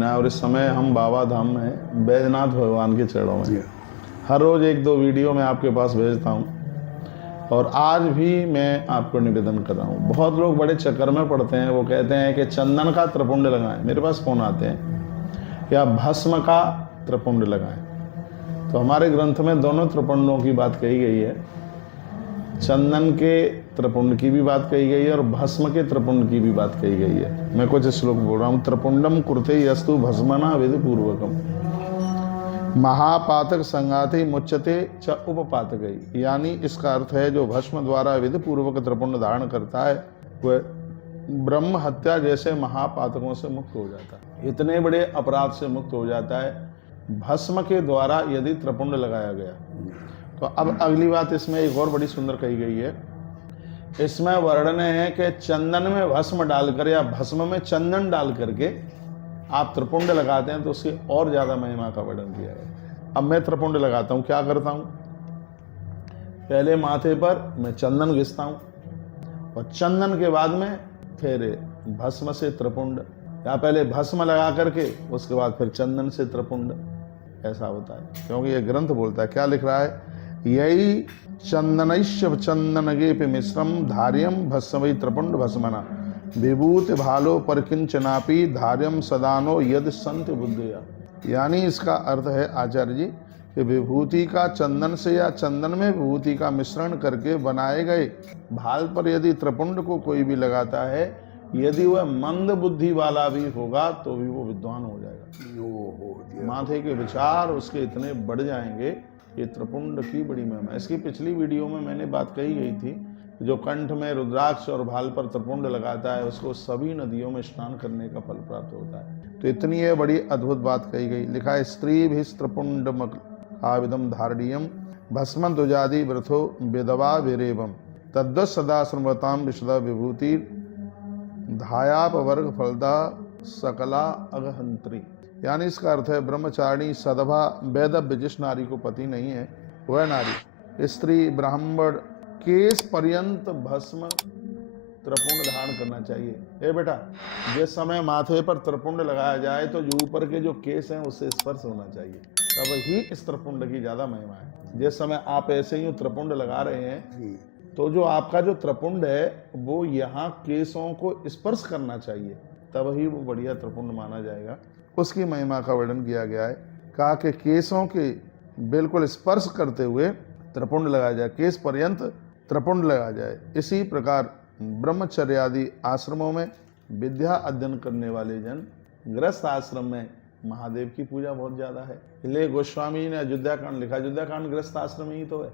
महीना है और इस समय हम बाबा धाम में बैजनाथ भगवान के चरणों में हर रोज़ 1-2 वीडियो मैं आपके पास भेजता हूँ और आज भी मैं आपको निवेदन कर रहा हूँ। बहुत लोग बड़े चक्कर में पड़ते हैं, वो कहते हैं कि चंदन का त्रिपुंड लगाएं। मेरे पास फ़ोन आते हैं या भस्म का त्रिपुंड लगाएं। तो हमारे ग्रंथ में दोनों त्रिपुंडों की बात कही गई है। चंदन के त्रिपुंड की भी बात कही गई है और भस्म के त्रिपुंड की भी बात कही गई है। मैं कुछ श्लोक बोल रहा हूँ। त्रिपुंडम कुरुते यस्तु भस्मना विधि पूर्वकम महापातक संगाति मुच्यते च उपपातक। यानी इसका अर्थ है जो भस्म द्वारा विधि पूर्वक त्रिपुंड धारण करता है वह ब्रह्म हत्या जैसे महापातकों से मुक्त हो जाता है, इतने बड़े अपराध से मुक्त हो जाता है भस्म के द्वारा यदि त्रिपुंड लगाया गया। तो अब अगली बात इसमें एक और बड़ी सुंदर कही गई है। इसमें वर्णन है कि चंदन में भस्म डालकर या भस्म में चंदन डाल करके आप त्रिपुंड लगाते हैं तो उसकी और ज्यादा महिमा का वर्णन किया है। अब मैं त्रिपुंड लगाता हूं, क्या करता हूं? पहले माथे पर मैं चंदन घिसता हूं और चंदन के बाद में फिर भस्म से त्रिपुंड, या पहले भस्म लगा करके उसके बाद फिर चंदन से त्रिपुंड। ऐसा होता है क्योंकि ये ग्रंथ बोलता है। क्या लिख रहा है? यही चंदनैश्य चंदनगे मिश्रम धार्यम भस्मई त्रिपुंड भस्मना विभूत भालो पर किंचनापि धार्यम सदानो यद संत बुद्धया। यानी इसका अर्थ है आचार्य जी कि विभूति का चंदन से या चंदन में विभूति का मिश्रण करके बनाए गए भाल पर यदि त्रिपुंड को कोई भी लगाता है, यदि वह मंद बुद्धि वाला भी होगा तो भी वो विद्वान हो जाएगा। माथे के विचार उसके इतने बढ़ जाएंगे। ये त्रिपुंड की बड़ी महिमा। इसकी पिछली वीडियो में मैंने बात कही गई थी, जो कंठ में रुद्राक्ष और भाल पर त्रिपुंड लगाता है उसको सभी नदियों में स्नान करने का फल प्राप्त होता है। तो इतनी है बड़ी अद्भुत बात कही गई। लिखा है स्त्री भी त्रिपुंड आविदम धारणीयम भस्म दुजादि व्रथो विधवा विरेवम तद्वत सदा श्रमताम विशदा विभूति धायाप वर्ग फलदा सकला अगहंत्री। यानी इसका अर्थ है ब्रह्मचारिणी सदभा वैदव्य जिस नारी को पति नहीं है वह नारी स्त्री ब्राह्मण केस पर्यंत भस्म त्रिपुंड धारण करना चाहिए। ए बेटा, जिस समय माथे पर त्रिपुंड लगाया जाए तो जो ऊपर के जो केस हैं उससे स्पर्श होना चाहिए, तब ही इस त्रिपुंड की ज्यादा महिमा है। जिस समय आप ऐसे ही त्रिपुंड लगा रहे हैं तो जो आपका जो त्रिपुंड है वो यहाँ केसों को स्पर्श करना चाहिए, तब ही वो बढ़िया त्रिपुंड माना जाएगा। उसकी महिमा का वर्णन किया गया है। कहा कि केसों के बिल्कुल स्पर्श करते हुए त्रिपुंड लगाया जाए, केस पर्यंत त्रिपुंड लगाया जाए। इसी प्रकार ब्रह्मचर्यादि आश्रमों में विद्या अध्ययन करने वाले जन गृहस्थ आश्रम में महादेव की पूजा बहुत ज्यादा है। इसलिए गोस्वामी ने अयोध्या कांड लिखा। अयोध्या कांड गृहस्थ आश्रम ही तो है।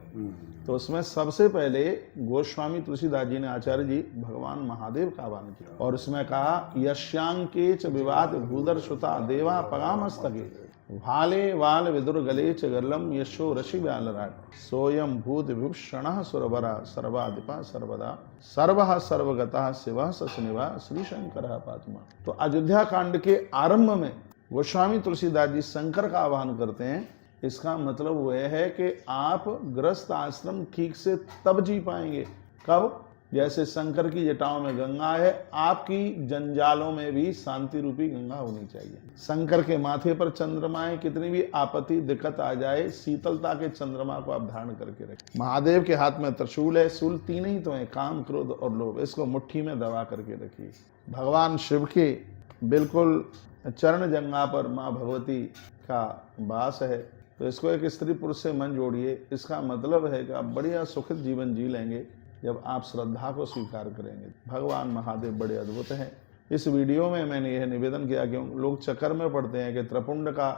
तो उसमें सबसे पहले गोस्वामी तुलसीदास जी ने आचार्य जी भगवान महादेव का आह्वान किया और उसमें कहा यश्यांके च विवाद भूदर सुता देवा पगामस्तके भाले वाल विदुर गले च गरलम यशो ऋषि व्यालराट सोयम भूत विभूषण सुरवरा सर्वाधिपा सर्वदा सर्व सर्वगता शिव सनिवा श्री शंकर पात्मा। तो अयोध्या कांड के आरंभ में गोस्वामी तुलसीदास जी शंकर का आह्वान करते हैं। इसका मतलब वह है कि आप गृहस्थ आश्रम ठीक से तब जी पाएंगे कब? जैसे शंकर की जटाओं में गंगा है, आपकी जंजालों में भी शांति रूपी गंगा होनी चाहिए। शंकर के माथे पर चंद्रमा कितनी भी आपत्ति दिक्कत आ जाए, शीतलता के चंद्रमा को आप धारण करके रखें। महादेव के हाथ में त्रिशूल है। शूल तीन ही तो है, काम क्रोध और लोभ। इसको मुट्ठी में दबा करके रखिए। भगवान शिव के बिल्कुल चरण जंगा पर माँ भगवती का वास है। तो इसको एक स्त्री पुरुष से मन जोड़िए। इसका मतलब है कि आप बढ़िया सुखित जीवन जी लेंगे जब आप श्रद्धा को स्वीकार करेंगे। भगवान महादेव बड़े अद्भुत हैं। इस वीडियो में मैंने यह निवेदन किया कि लोग चक्कर में पड़ते हैं कि त्रिपुंड का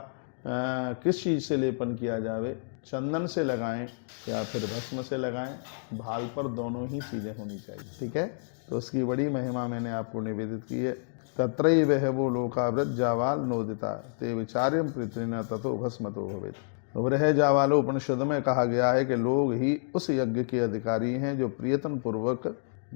किस चीज़ से लेपन किया जावे, चंदन से लगाएं या फिर भस्म से लगाएं। भाल पर दोनों ही चीज़ें होनी चाहिए। ठीक है, तो उसकी बड़ी महिमा मैंने आपको निवेदित की है। तत्रैव वो लोकावृत जावाल नोदिता ते विचार्यम पृथ्वीना ततो भस्मतो भवेत। वह जावालो उपनिषद में कहा गया है कि लोग ही उस यज्ञ के अधिकारी हैं जो प्रियतन पूर्वक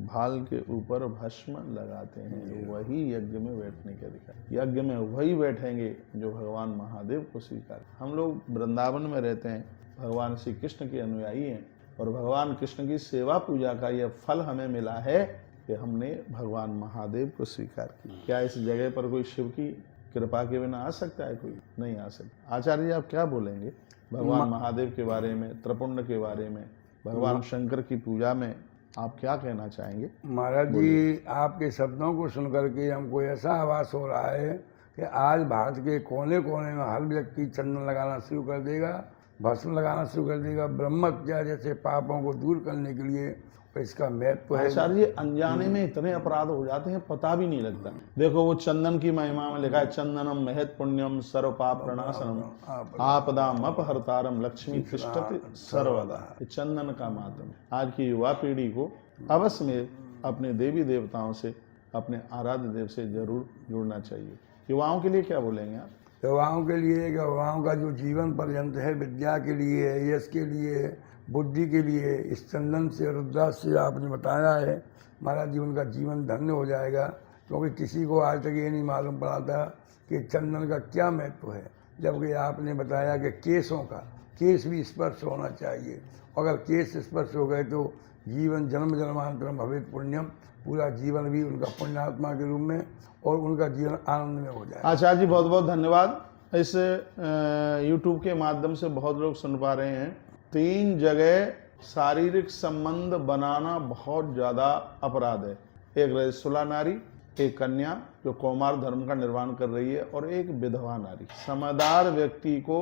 भाल के ऊपर भस्म लगाते हैं। वही यज्ञ में बैठने के अधिकारी। यज्ञ में वही बैठेंगे जो भगवान महादेव को स्वीकार। हम लोग वृंदावन में रहते हैं, भगवान श्री कृष्ण के अनुयायी हैं और भगवान कृष्ण की सेवा पूजा का यह फल हमें मिला है कि हमने भगवान महादेव को स्वीकार किया। क्या इस जगह पर कोई शिव की कृपा के बिना आ सकता है कोई? नहीं आ सकता। आचार्य जी आप क्या बोलेंगे भगवान महादेव के बारे में, त्रिपुंड के बारे में, भगवान शंकर की पूजा में आप क्या कहना चाहेंगे? महाराज जी, आपके शब्दों को सुनकर के हमको ऐसा आभास हो रहा है कि आज भारत के कोने कोने में हर व्यक्ति चंदन लगाना शुरू कर देगा, भस्म लगाना शुरू कर देगा। ब्रह्म हत्या जैसे पापों को दूर करने के लिए इसका महत्व है। आचार्य जी अनजाने में इतने अपराध हो जाते हैं, पता भी नहीं लगता। देखो वो चंदन की महिमा में लिखा है, चंदनम महत पुण्यम सर्व पाप प्रणाशनम आपदाम अपहर्तारम लक्ष्मी तिष्ठति सर्वदा। ये चंदन का मातम। आज की युवा पीढ़ी को अवश्य में अपने देवी देवताओं से, अपने आराध्य देव से जरूर जुड़ना चाहिए। युवाओं के लिए क्या बोलेंगे आप? युवाओं के लिए, युवाओं का जो जीवन पर्यंत है, विद्या के लिए, यश के लिए, बुद्धि के लिए, इस चंदन से, रुद्राक्ष से आपने बताया है महाराज जी, उनका जीवन धन्य हो जाएगा। क्योंकि किसी को आज तक ये नहीं मालूम पड़ा था कि चंदन का क्या महत्व है, जबकि आपने बताया कि केसों का, केस भी स्पर्श होना चाहिए। अगर केस स्पर्श हो गए तो जीवन जन्म जन्मांतरम भवेत पुण्यम, पूरा जीवन भी उनका पुण्यात्मा के रूप में और उनका जीवन आनंद में हो जाए। आचार्य जी बहुत बहुत धन्यवाद। इस YouTube के माध्यम से बहुत लोग सुन पा रहे हैं। 3 जगह शारीरिक संबंध बनाना बहुत ज्यादा अपराध है। एक रजस्वला नारी, एक कन्या जो कौमार धर्म का निर्वाह कर रही है, और एक विधवा नारी। समझदार व्यक्ति को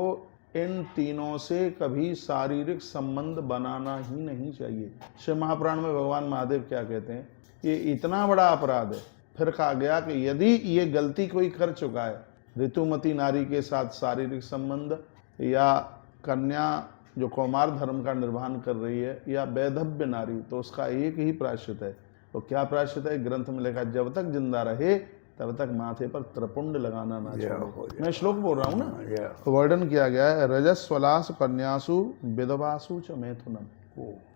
इन तीनों से कभी शारीरिक संबंध बनाना ही नहीं चाहिए। शिव महापुराण में भगवान महादेव क्या कहते हैं? ये इतना बड़ा अपराध है। फिर कहा गया कि यदि ये गलती कोई कर चुका है, ऋतुमती नारी के साथ शारीरिक संबंध, या कन्या जो कौमार धर्म का निर्वाह कर रही है, या वैधव्य नारी, तो उसका एक ही प्रायश्चित है। तो क्या प्रायश्चित है? ग्रंथ में लिखा, जब तक जिंदा रहे तब तक माथे पर त्रिपुंड लगाना ना छोड़े। मैं श्लोक बोल रहा हूँ ना। तो वर्णन किया गया है, रजस्वलास कन्यासु विधवासु च मैथुनम।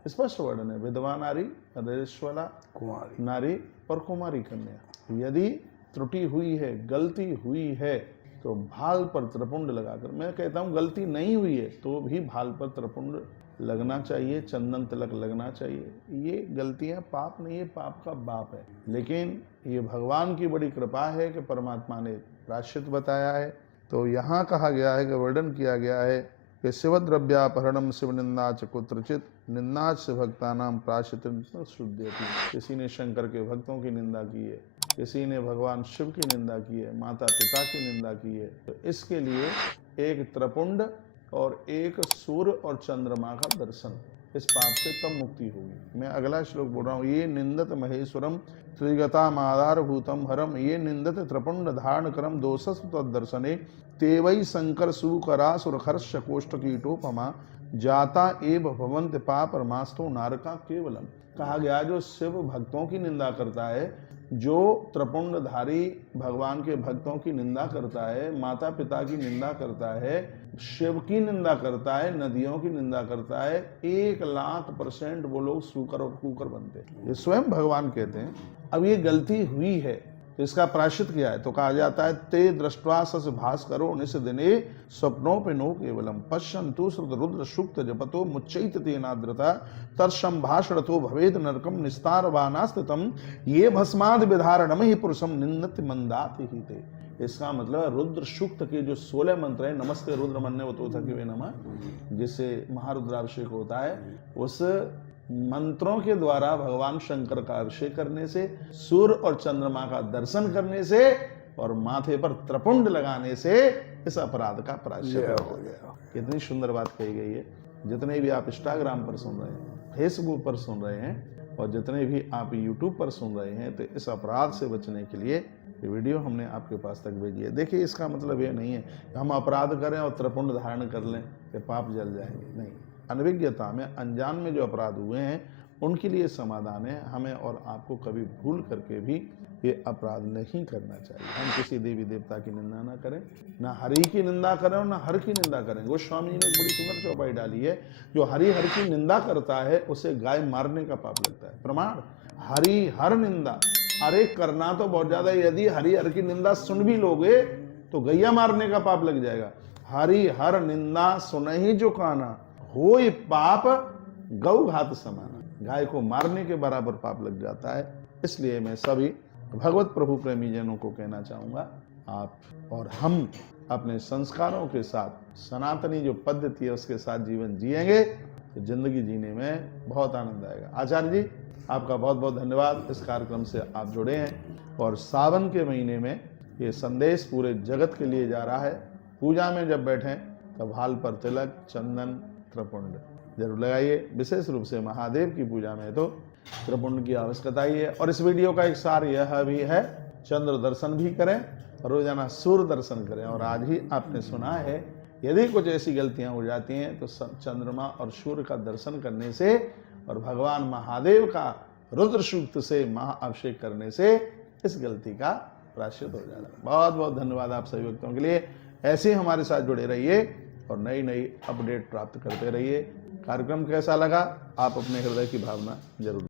स्पष्ट वर्णन है, विधवा नारी, रजस्वला कुमारी नारी और कुमारी कन्या। यदि त्रुटि हुई है, गलती हुई है, तो भाल पर त्रिपुंड लगाकर, मैं कहता हूँ गलती नहीं हुई है तो भी भाल पर त्रिपुंड लगना चाहिए, चंदन तिलक लगना चाहिए। ये गलतियां पाप नहीं है, पाप का बाप है। लेकिन ये भगवान की बड़ी कृपा है कि परमात्मा ने प्रायश्चित बताया है। तो यहाँ कहा गया है कि वर्णन किया गया है कि शिवद्रव्यापहरणम शिव निंदा च कुत्रचित निंदा से भक्तानाम प्रायश्चित शुद्धयति। किसी ने शंकर के भक्तों की निंदा की है, किसी ने भगवान शिव की निंदा की है, माता पिता की निंदा की है, तो इसके लिए एक त्रिपुंड और एक सूर्य और चंद्रमा का दर्शन, इस पाप से तब मुक्ति होगी। मैं अगला श्लोक बोल रहा हूँ, ये निंदत महेश्वरम त्रिगता मादार भूतम हरम, ये निंदत त्रिपुंड धारण करम दोषस तदर्शने तेवई शंकर सुकरा सुरखर्ष कोष्ठ कीटोपमा जाता एव भवंत पाप मास्तो नारका केवलम। कहा गया जो शिव भक्तों की निंदा करता है, जो त्रिपुंडधारी भगवान के भक्तों की निंदा करता है, माता पिता की निंदा करता है, शिव की निंदा करता है, नदियों की निंदा करता है, 1,00,000% वो लोग सूकर और कुकर बनते हैं। ये स्वयं भगवान कहते हैं। अब ये गलती हुई है तो इसका प्रायश्चित क्या है? तो कहा जाता है, ते दृष्ट्वा सस भास्करो निस दिने स्वप्नों पे नो केवलम पश्यंतु श्रुत रुद्र सुक्त जपतो मुच्चैत तेनाद्रता तर्षम भाषणतो भवेद नरकम निस्तार वानास्तितम ये भस्माद विधारणम ही पुरुषम निंदत मंदात ही ते। इसका मतलब रुद्र सूक्त के जो 16 मंत्र है, नमस्ते रुद्र मन्यवतो थके नमः, जिससे महारुद्राभिषेक होता है, उस मंत्रों के द्वारा भगवान शंकर का अभिषेक करने से, सूर्य और चंद्रमा का दर्शन करने से और माथे पर त्रिपुंड लगाने से इस अपराध का प्रायश्चित हो गया। कितनी सुंदर बात कही गई है। जितने भी आप इंस्टाग्राम पर सुन रहे हैं, फेसबुक पर सुन रहे हैं, और जितने भी आप यूट्यूब पर सुन रहे हैं, तो इस अपराध से बचने के लिए ये वीडियो हमने आपके पास तक भेजी है। देखिए, इसका मतलब ये नहीं है कि हम अपराध करें और त्रिपुंड धारण कर लें कि पाप जल जाएंगे। नहीं, अनभिज्ञता में, अनजान में जो अपराध हुए हैं उनके लिए समाधान है। हमें और आपको कभी भूल करके भी ये अपराध नहीं करना चाहिए। हम किसी देवी देवता की निंदा ना करें, ना हरि की निंदा करें और ना हर की निंदा करें। गोस्वामी जी ने एक बड़ी सुंदर चौपाई डाली है, जो हरि हर की निंदा करता है उसे गाय मारने का पाप लगता है। प्रमाण, हरि हर निंदा, अरे करना तो बहुत ज्यादा है। यदि हरि हर की निंदा सुन भी लोगे तो गैया मारने का पाप लग जाएगा। हरि हर निंदा सुन ही जो काना हो पाप गौ घात समाना, गाय को मारने के बराबर पाप लग जाता है। इसलिए मैं सभी भगवत प्रभु प्रेमी जनों को कहना चाहूंगा, आप और हम अपने संस्कारों के साथ सनातनी जो पद्धति है उसके साथ जीवन जिएंगे तो जिंदगी जीने में बहुत आनंद आएगा। आचार्य जी, आपका बहुत बहुत धन्यवाद, इस कार्यक्रम से आप जुड़े हैं और सावन के महीने में ये संदेश पूरे जगत के लिए जा रहा है। पूजा में जब बैठें तब हाल पर तिलक, चंदन, त्रिपुंड जरूर लगाइए। विशेष रूप से महादेव की पूजा में तो त्रिपुंड की आवश्यकता ही है। और इस वीडियो का एक सार यह भी है, चंद्र दर्शन भी करें, रोजाना सूर्य दर्शन करें। और आज ही आपने सुना है, यदि कुछ ऐसी गलतियां हो जाती हैं तो चंद्रमा और सूर्य का दर्शन करने से और भगवान महादेव का रुद्र सूक्त से महाअभिषेक करने से इस गलती का प्रायश्चित हो जाता है। बहुत बहुत धन्यवाद आप सभी भक्तों के लिए। ऐसे ही हमारे साथ जुड़े रहिए और नई नई अपडेट प्राप्त करते रहिए। कार्यक्रम कैसा लगा आप अपने हृदय की भावना जरूर